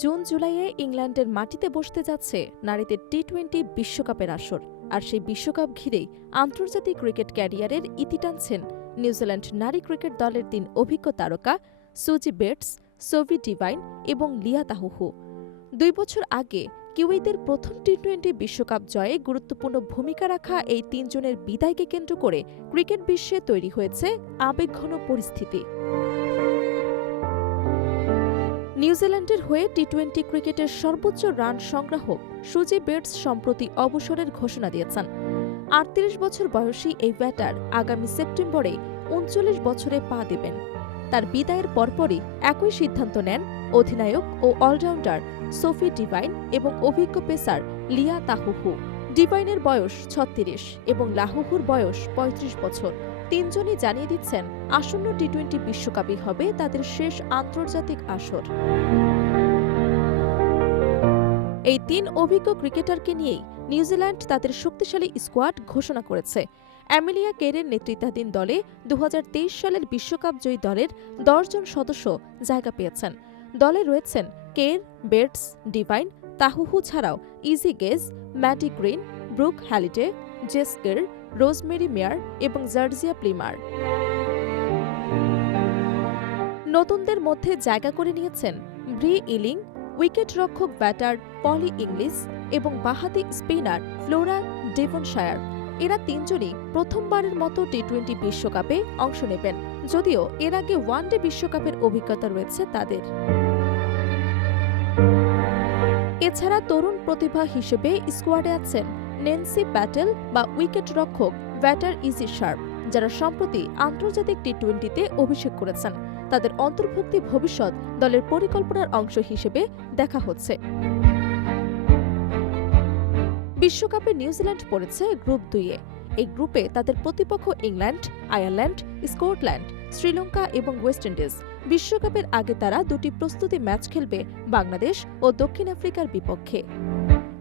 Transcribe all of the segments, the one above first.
June জুলাইয়ে ইংল্যান্ডের মাটিতে বসতে যাচ্ছে নারীদের টি-20 বিশ্বকাপের আসর। আর সেই বিশ্বকাপ ঘিরেই আন্তর্জাতিক ক্রিকেট ক্যারিয়ারের ইতি টানছেন নিউজিল্যান্ড নারী ক্রিকেট দলের ৩ অভিজ্ঞ তারকা সুজি বেটস, সোভি ডিভাইন এবং লিয়া তাহুহু। ২ বছর আগে কিউইদের প্রথম টি-20 বিশ্বকাপ জয়ে গুরুত্বপূর্ণ ভূমিকা রাখা এই ৩ জনের বিদায়কে কেন্দ্র করে ক্রিকেট বিশ্বে তৈরি হয়েছে আবেগঘন পরিস্থিতি। নিউজিল্যান্ডের হয়ে টি-20 ক্রিকেটের সর্বোচ্চ রান সংগ্রাহক সুজি বেটস সম্প্রতি অবসরের ঘোষণা দিয়েছেন। ৩৮ বছর বয়সী এই ব্যাটার আগামী সেপ্টেম্বরে ৩৯ বছরে পা দেবেন। তার বিদায়ের পরপরই একই সিদ্ধান্ত নেন অধিনায়ক ও অলরাউন্ডার সোফি ডিভাইন এবং অভিজ্ঞ পেসার লিয়া তাহুহু। ডিভাইনের বয়স ৩৬ এবং লাহুহুর বয়স ৩৫ বছর। তিনজনই জানিয়ে দিচ্ছেন আসন্ন টি-20 বিশ্বকাপই হবে তাদের শেষ আন্তর্জাতিক আসর। এই ৩ অভিজ্ঞ ক্রিকেটারকে নিয়েই নিউজিল্যান্ড তাদের শক্তিশালী স্কোয়াড ঘোষণা করেছে। অ্যামেলিয়া কেরের নেতৃত্বাধীন দলে ২০২৩ সালের বিশ্বকাপ জয়ী দলের ১০ জন সদস্য জায়গা পেয়েছেন। দলে রয়েছেন কের, বেটস, ডিভাইন, তাহুহু ছাড়াও Izzy Gaze, Maddy Green, Brooke Halliday, Jess Kerr, Rosemary Mair এবং জার্জিয়া প্লিমার। নতুনদের মধ্যে জায়গা করে নিয়েছেন ব্রি ইলিং, উইকেটরক্ষক ব্যাটার পলি ইংলিশ এবং বাঁহাতি স্পিনার ফ্লোরা ডেভনশায়ার। এরা তিনজনই প্রথমবারের মতো টি-20 বিশ্বকাপে অংশ নেবেন, যদিও এর আগে ওয়ানডে বিশ্বকাপের অভিজ্ঞতা রয়েছে তাদের। এছাড়া তরুণ প্রতিভা হিসেবে স্কোয়াডে আছেন নেন্সি প্যাটেল বা উইকেটরক্ষক ব্যাটার ইজি শার্প, যারা সম্প্রতি আন্তর্জাতিক টি-20তে অভিষেক করেছেন। তাদের অন্তর্ভুক্তি ভবিষ্যৎ দলের পরিকল্পনার অংশ হিসেবে দেখা হচ্ছে। বিশ্বকাপে নিউজিল্যান্ড পড়েছে গ্রুপ ২-এ। এই গ্রুপে তাদের প্রতিপক্ষ ইংল্যান্ড, আয়ারল্যান্ড, স্কটল্যান্ড, শ্রীলঙ্কা এবং ওয়েস্ট ইন্ডিজ। বিশ্বকাপের আগে তারা ২টি প্রস্তুতি ম্যাচ খেলবে বাংলাদেশ ও দক্ষিণ আফ্রিকার বিপক্ষে।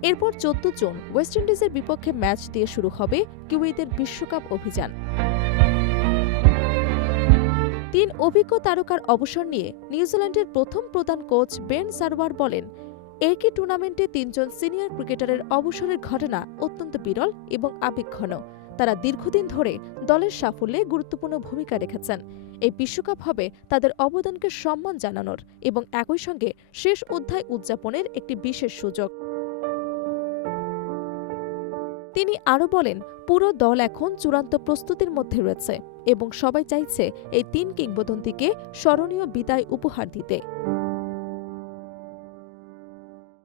এরপর ১৪ জুন ওয়েস্ট ইন্ডিজের বিপক্ষে ম্যাচ দিয়ে শুরু হবে কিউইদের বিশ্বকাপ অভিযান। ৩ অভিজ্ঞ তারকার অবসর নিয়ে নিউজিল্যান্ডের প্রথম প্রধান কোচ বেন সারওয়ার বলেন, একই টুর্নামেন্টে ৩ জন সিনিয়র ক্রিকেটারের অবসরের ঘটনা অত্যন্ত বিরল এবং আবেগঘন। তারা দীর্ঘদিন ধরে দলের সাফল্যে গুরুত্বপূর্ণ ভূমিকা রেখেছেন। এই বিশ্বকাপ হবে তাদের অবদানকে সম্মান জানানোর এবং একই সঙ্গে শেষ অধ্যায় উদযাপনের একটি বিশেষ সুযোগ। তিনি আরও বলেন, পুরো দল এখন চূড়ান্ত প্রস্তুতির মধ্যে রয়েছে এবং সবাই চাইছে এই ৩ কিংবদন্তিকে স্মরণীয় বিদায় উপহার দিতে।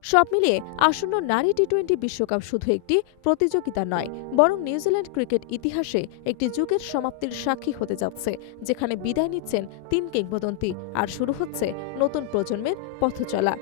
সব মিলিয়ে আসন্ন নারী টি-20 বিশ্বকাপ শুধু একটি প্রতিযোগিতা নয়, বরং নিউজিল্যান্ড ক্রিকেট ইতিহাসে একটি যুগের সমাপ্তির সাক্ষী হতে যাচ্ছে, যেখানে বিদায় নিচ্ছেন ৩ কিংবদন্তি আর শুরু হচ্ছে নতুন প্রজন্মের পথচলা।